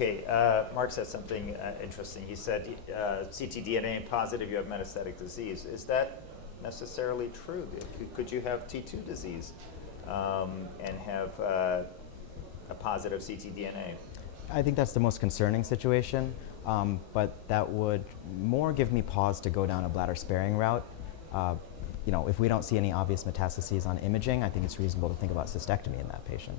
Okay, Mark said something interesting. He said ctDNA positive, you have metastatic disease. Is that necessarily true? Could you have T2 disease and have a positive ctDNA? I think that's the most concerning situation, but that would more give me pause to go down a bladder sparing route. You know, if we don't see any obvious metastases on imaging, I think it's reasonable to think about cystectomy in that patient.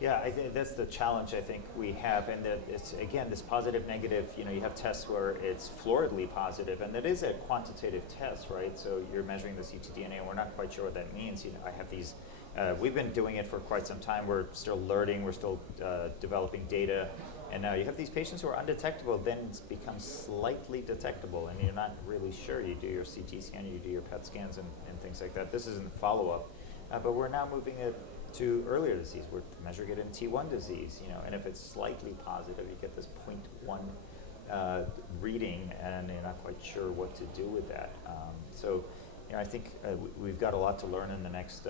Yeah, I think that's the challenge I think we have, and that it's, again, this positive negative, you know, you have tests where it's floridly positive, and that is a quantitative test, right? So you're measuring the ctDNA, and we're not quite sure what that means. You know, I have these, we've been doing it for quite some time. We're still learning, we're still developing data, and now you have these patients who are undetectable, then it becomes slightly detectable, and you're not really sure. You do your CT scan, you do your PET scans, and things like that. This is in the follow-up, but we're now moving it to earlier disease. We're measuring it in T1 disease, you know, and if it's slightly positive, you get this 0.1 reading, and you're not quite sure what to do with that. So, you know, I think we've got a lot to learn in the next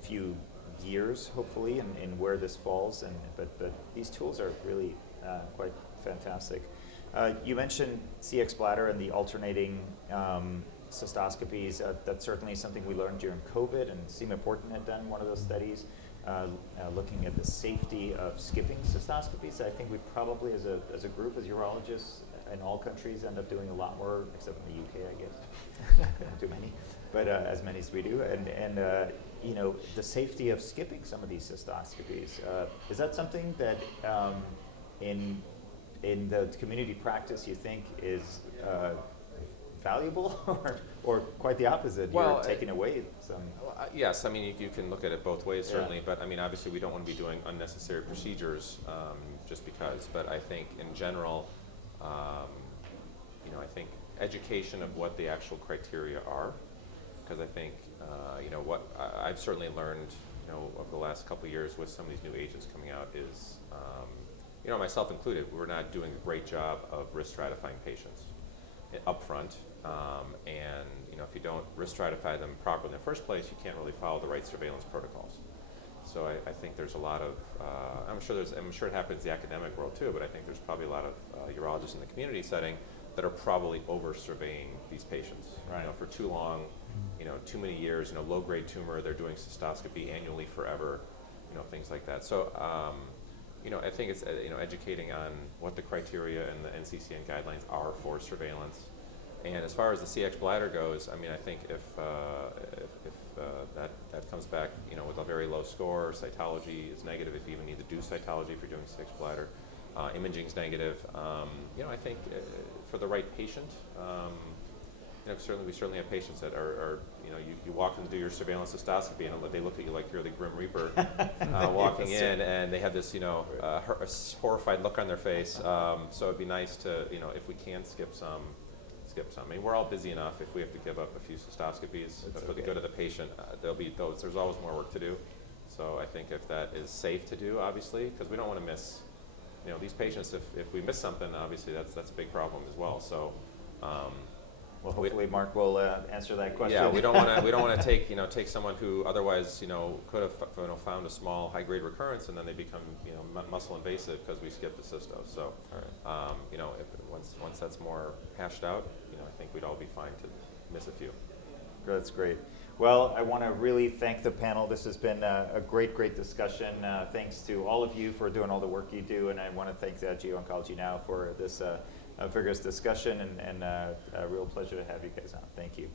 few years, hopefully, in where this falls. But these tools are really quite fantastic. You mentioned CX Bladder and the alternating cystoscopies. That's certainly something we learned during COVID, and Sia Daneshmand had done one of those studies looking at the safety of skipping cystoscopies. I think we probably, as a group, as urologists in all countries, end up doing a lot more, except in the UK, I guess. We don't do many, but as many as we do. And you know, the safety of skipping some of these cystoscopies. Is that something that in the community practice you think is valuable, or quite the opposite? Well, you're taking away some. Yes, I mean you can look at it both ways, certainly, but I mean obviously we don't want to be doing unnecessary procedures just because. But I think in general, you know, I think education of what the actual criteria are, because I think you know what I've certainly learned, you know, over the last couple of years with some of these new agents coming out is, you know, myself included, we're not doing a great job of risk stratifying patients up front, and you know, if you don't risk stratify them properly in the first place, you can't really follow the right surveillance protocols. So I think there's a lot of, I'm sure it happens in the academic world too, but I think there's probably a lot of urologists in the community setting that are probably over-surveying these patients. Right. You know, for too long, you know, too many years, you know, low-grade tumor, they're doing cystoscopy annually forever, you know, things like that. So, you know, I think it's, you know, educating on what the criteria and the NCCN guidelines are for surveillance. And as far as the CX Bladder goes, I mean, I think if that comes back, you know, with a very low score, cytology is negative if you even need to do cytology if you're doing CX Bladder, imaging's negative, you know, I think for the right patient, you know, we certainly have patients that are you know, you walk in to do your surveillance cystoscopy and they look at you like you're the Grim Reaper walking in, and they have this, you know, horrified look on their face. So it'd be nice to, you know, if we can skip some. I mean, we're all busy enough. If we have to give up a few cystoscopies for the good of the patient, there's always more work to do. So I think if that is safe to do, obviously, because we don't want to miss, you know, these patients. If we miss something, obviously that's a big problem as well. So. Well, hopefully Mark will answer that question. Yeah, we don't want to take someone who otherwise, you know, could have found a small high-grade recurrence, and then they become, you know, muscle invasive because we skipped the cysto. So, you know, once that's more hashed out, you know, I think we'd all be fine to miss a few. That's great. Well, I want to really thank the panel. This has been a great discussion. Thanks to all of you for doing all the work you do, and I want to thank GU Oncology Now for this vigorous discussion, and a real pleasure to have you guys on. Thank you.